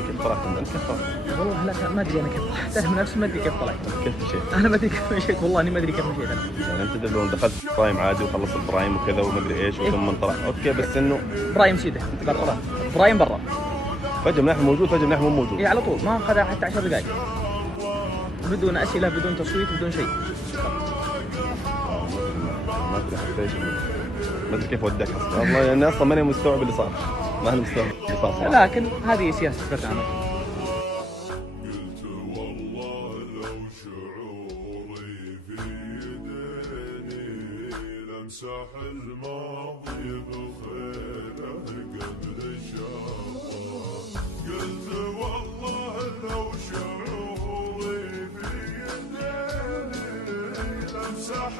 كيف طلعت من كيف طلعت؟ والله لا ما ادري انا كيف طلعت، انا نفسي ما ادري كيف طلعت. كيف مشيت؟ انا ما ادري كيف مشيت، والله اني ما ادري كيف مشيت انا. يعني انت لو دخلت برايم عادي وخلصت البرايم وكذا وما ادري ايش وثم طلع اوكي، بس انه برايم سيده انت برا، برايم برا فجاه من ناحيه موجود فجاه من ناحيه مو موجود. اي على طول ما اخذ حتى 10 دقائق بدون اسئله بدون تصويت بدون شيء. ما ادري حتى ايش ما ادري كيف وداك اصلا والله، انا اصلا ماني مستوعب اللي صار، ما انا مستوعب اللي صار صراحة. لكن هذه سياسه برنامج. امسح الماضي بخيره قبل الشافه، قلت والله لو شعوري في يديني لامسح